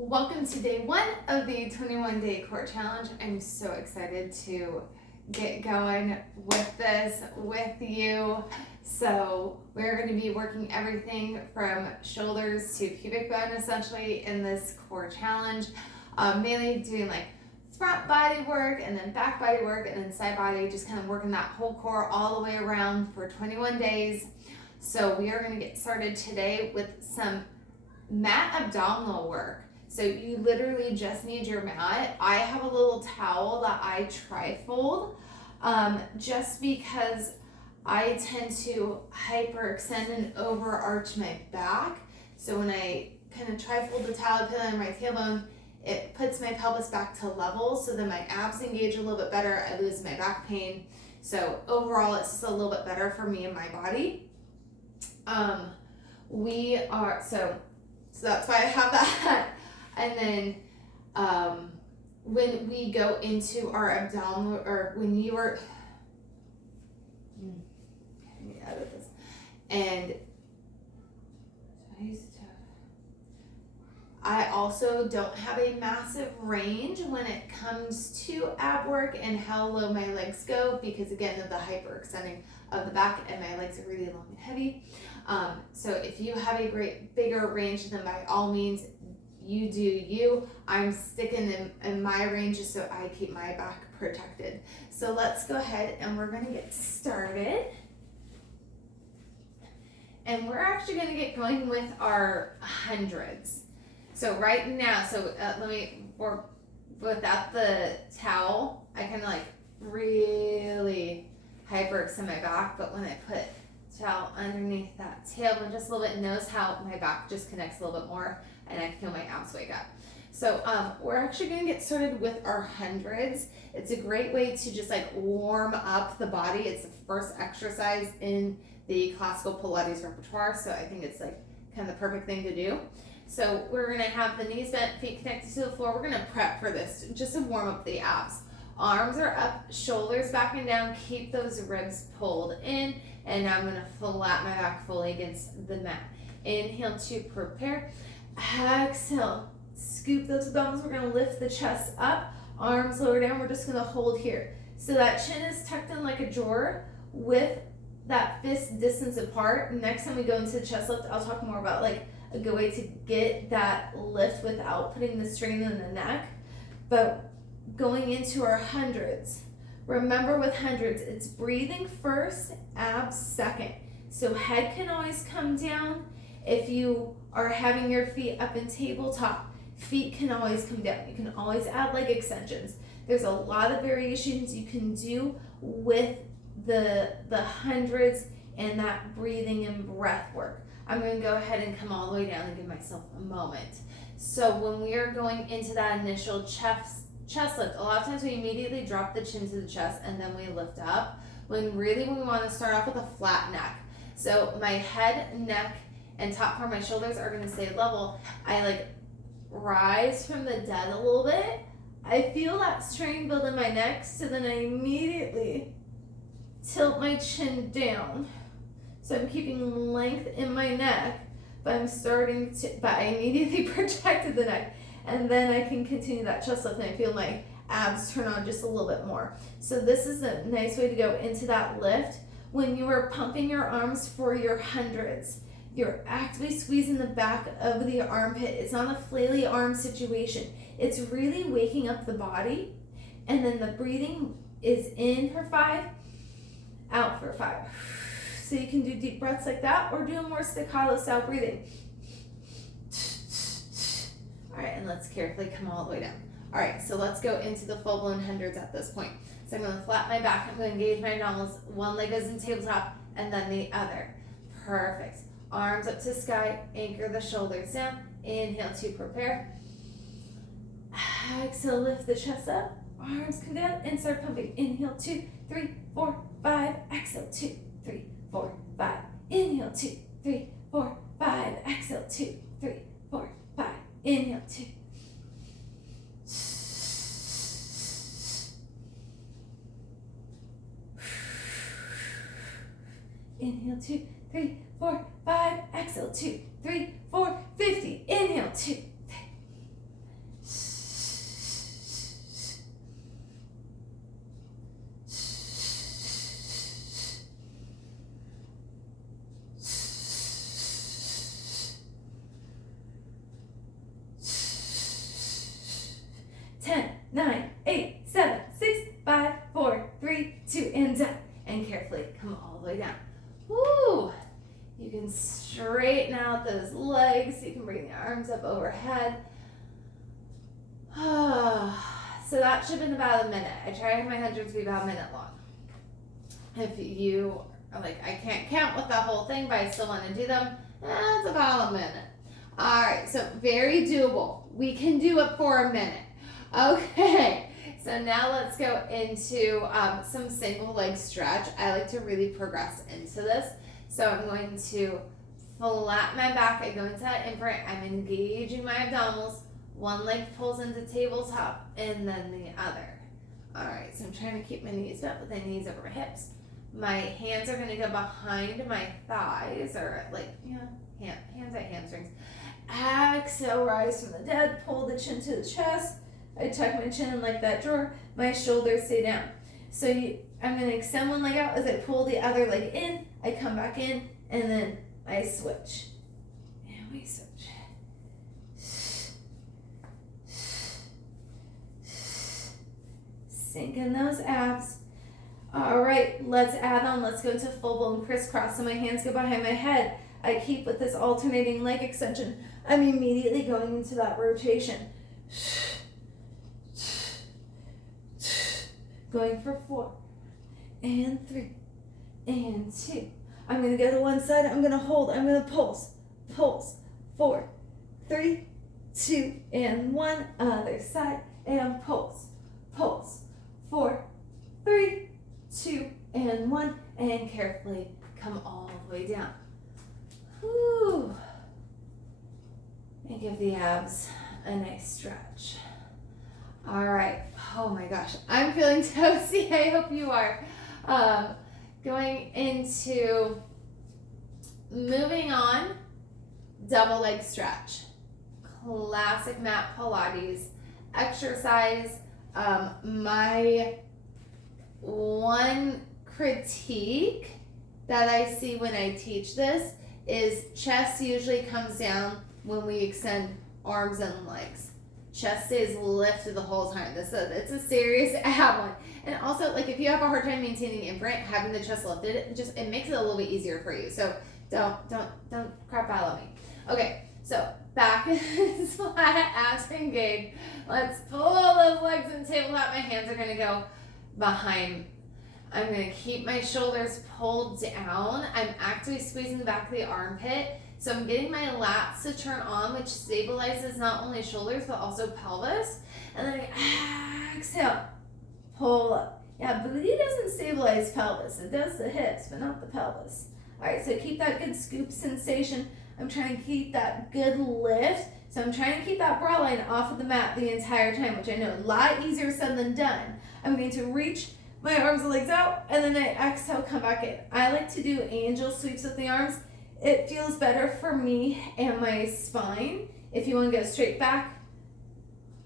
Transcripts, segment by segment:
Welcome to day one of the 21-day core challenge. I'm so excited to get going with this with you. So we're going to be working everything from shoulders to pubic bone essentially in this core challenge. Mainly doing like front body work and then back body work and then side body, just kind of working that whole core all the way around for 21 days. So we are going to get started today with some mat abdominal work. So you literally just need your mat. I have a little towel that I trifold just because I tend to hyperextend and overarch my back. So when I kind of trifold the towel, put it on my tailbone, it puts my pelvis back to level so then my abs engage a little bit better. I lose my back pain. So overall, it's just a little bit better for me and my body. So that's why I have that. And then when we go into our abdominal, or when you are, let me edit this, and I also don't have a massive range when it comes to ab work and how low my legs go because again of the hyperextending of the back and my legs are really long and heavy. So if you have a great bigger range, then by all means you do you. I'm sticking in my range just so I keep my back protected. So let's go ahead and we're gonna get started. And we're actually gonna get going with our hundreds. So right now, without the towel, I kind of like really hyperextend my back, but when I put towel underneath that tailbone just a little bit, knows how my back just connects a little bit more and I can feel my abs wake up. So we're actually gonna get started with our hundreds. It's a great way to just like warm up the body. It's the first exercise in the Classical Pilates repertoire, so I think it's like kind of the perfect thing to do. So we're gonna have the knees bent, feet connected to the floor. We're gonna prep for this just to warm up the abs. Arms are up, shoulders back and down, keep those ribs pulled in, and now I'm gonna flat my back fully against the mat. Inhale to prepare. Exhale, scoop those abdominals. We're gonna lift the chest up, arms lower down. We're just gonna hold here. So that chin is tucked in like a drawer with that fist distance apart. Next time we go into the chest lift, I'll talk more about like a good way to get that lift without putting the strain in the neck. But going into our hundreds, remember with hundreds, it's breathing first, abs second. So head can always come down. If you are having your feet up in tabletop, feet can always come down. You can always add leg extensions. There's a lot of variations you can do with the hundreds and that breathing and breath work. I'm going to go ahead and come all the way down and give myself a moment. So when we are going into that initial chest lift, a lot of times we immediately drop the chin to the chest and then we lift up, when really we want to start off with a flat neck. So my head, neck, and top part of my shoulders are going to stay level. I like rise from the dead a little bit. I feel that strain build in my neck, so then I immediately tilt my chin down. So I'm keeping length in my neck, but I immediately projected the neck. And then I can continue that chest lift and I feel my abs turn on just a little bit more. So this is a nice way to go into that lift. When you are pumping your arms for your hundreds, you're actively squeezing the back of the armpit. It's not a flaily arm situation. It's really waking up the body. And then the breathing is in for 5, out for 5. So you can do deep breaths like that or do a more staccato style breathing. All right, and let's carefully come all the way down. All right, so let's go into the full-blown hundreds at this point. So I'm gonna flat my back, I'm gonna engage my abdominals, one leg goes in tabletop, and then the other. Perfect. Arms up to sky, anchor the shoulders down. Inhale to prepare. Exhale, lift the chest up, arms come down, and start pumping. Inhale, 2, 3, 4, 5. Exhale, 2, 3, 4, 5. Inhale, 2, 3, 4, 5. Exhale, 2, 3, 4, 5. Inhale, 2. Inhale, 2, 3, 4, 5. Exhale, 2, 3, 4, 50. Inhale, 2, 3. 9, 8, 7, 6, 5, 4, 3, 2, and down. And carefully come all the way down. Woo! You can straighten out those legs. You can bring the arms up overhead. So that should have been about a minute. I try my hundreds to be about a minute long. If you are like, I can't count with that whole thing, but I still want to do them, that's about a minute. All right, so very doable. We can do it for a minute. Okay, so now let's go into some single leg stretch. I like to really progress into this. So I'm going to flatten my back. I go into that imprint. I'm engaging my abdominals. One leg pulls into tabletop and then the other. All right, so I'm trying to keep my knees bent with my knees over my hips. My hands are going to go behind my thighs, or like, hands at hamstrings. Exhale, rise from the dead. Pull the chin to the chest. I tuck my chin in like that drawer. My shoulders stay down. So I'm going to extend one leg out as I pull the other leg in. I come back in, and then I switch. And we switch. Sink in those abs. All right, let's add on. Let's go into full blown crisscross. So my hands go behind my head. I keep with this alternating leg extension. I'm immediately going into that rotation. Going for 4 and 3 and 2. I'm going to go to one side. I'm going to hold. I'm going to pulse. 4, 3, 2, and 1. Other side. And pulse. 4, 3, 2, and 1. And carefully come all the way down. Whew. And give the abs a nice stretch. All right. Oh my gosh. I'm feeling toasty. I hope you are. Going into moving on, double leg stretch. Classic mat Pilates exercise. My one critique that I see when I teach this is chest usually comes down when we extend arms and legs. Chest stays lifted the whole time. It's a serious ab one. And also, like, if you have a hard time maintaining imprint, having the chest lifted, it makes it a little bit easier for you. So don't crap out on me. Okay, so back is flat, abs engaged. Let's pull those legs in tabletop. My hands are gonna go behind. I'm gonna keep my shoulders pulled down. I'm actively squeezing the back of the armpit. So I'm getting my lats to turn on, which stabilizes not only shoulders, but also pelvis. And then I exhale, pull up. Yeah, booty doesn't stabilize pelvis. It does the hips, but not the pelvis. All right, so keep that good scoop sensation. I'm trying to keep that good lift. So I'm trying to keep that bra line off of the mat the entire time, which I know a lot easier said than done. I'm going to reach my arms and legs out, and then I exhale, come back in. I like to do angel sweeps with the arms. It feels better for me and my spine. If you want to go straight back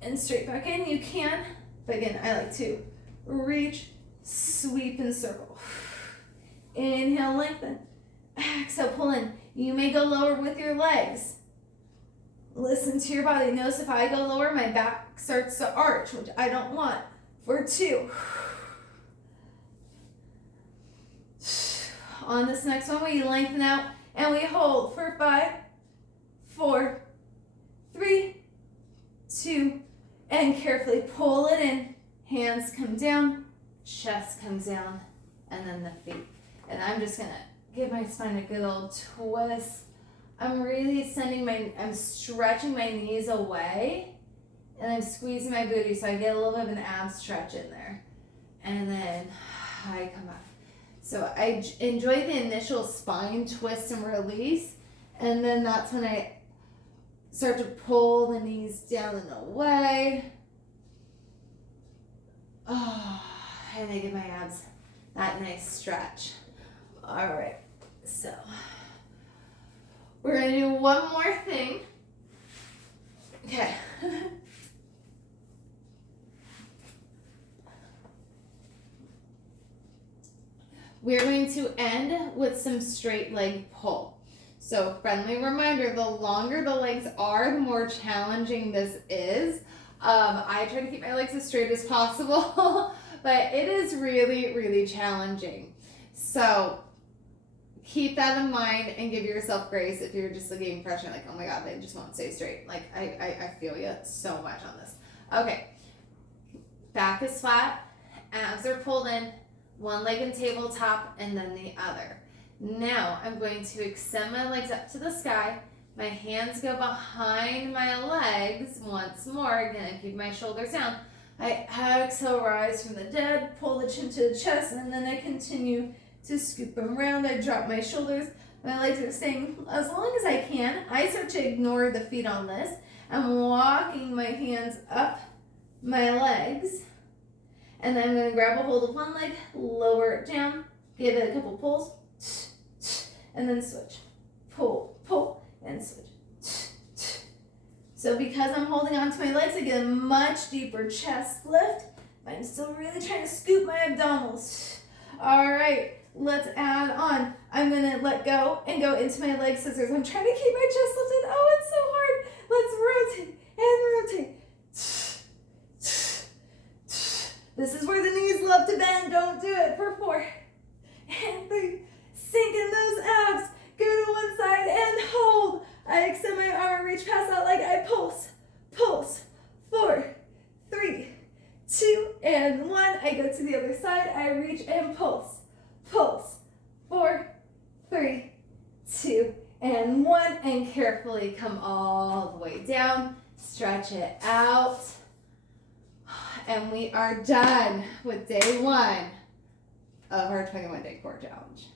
and straight back in, you can. But again, I like to reach, sweep, and circle. Inhale, lengthen. Exhale, pull in. You may go lower with your legs. Listen to your body. Notice if I go lower, my back starts to arch, which I don't want. For 2. On this next one, we lengthen out and we hold for 5, 4, 3, 2, and carefully pull it in. Hands come down, chest comes down, and then the feet. And I'm just gonna give my spine a good old twist. I'm really I'm stretching my knees away, and I'm squeezing my booty so I get a little bit of an ab stretch in there. And then I come back. So I enjoy the initial spine twist and release, and then that's when I start to pull the knees down and away. Oh, and I give my abs that nice stretch. All right, so we're gonna do one more thing. Okay. We're going to end with some straight leg pull. So friendly reminder, the longer the legs are, the more challenging this is. I try to keep my legs as straight as possible, but it is really, really challenging. So keep that in mind and give yourself grace if you're just getting pressure, like, oh my God, they just won't stay straight. Like, I feel you so much on this. Okay, back is flat, abs are pulled in, one leg in tabletop and then the other. Now I'm going to extend my legs up to the sky. My hands go behind my legs once more. Again, I keep my shoulders down. I exhale, rise from the dead, pull the chin to the chest, and then I continue to scoop around. I drop my shoulders. My legs are staying as long as I can. I start to ignore the feet on this. I'm walking my hands up my legs. And then I'm going to grab a hold of one leg, lower it down, give it a couple pulls, and then switch. Pull, pull, and switch. So because I'm holding on to my legs, I get a much deeper chest lift. I'm still really trying to scoop my abdominals. All right, let's add on. I'm going to let go and go into my leg scissors. I'm trying to keep my chest lifted. Oh, it's so hard. Let's rotate and rotate. This is where the knees love to bend. Don't do it. For 4 and 3. Sink in those abs. Go to one side and hold. I extend my arm and reach past that leg. I pulse, pulse. 4, 3, 2, and 1. I go to the other side. I reach and pulse, pulse. 4, 3, 2, and 1. And carefully come all the way down. Stretch it out. And we are done with day 1 of our 21-day core challenge.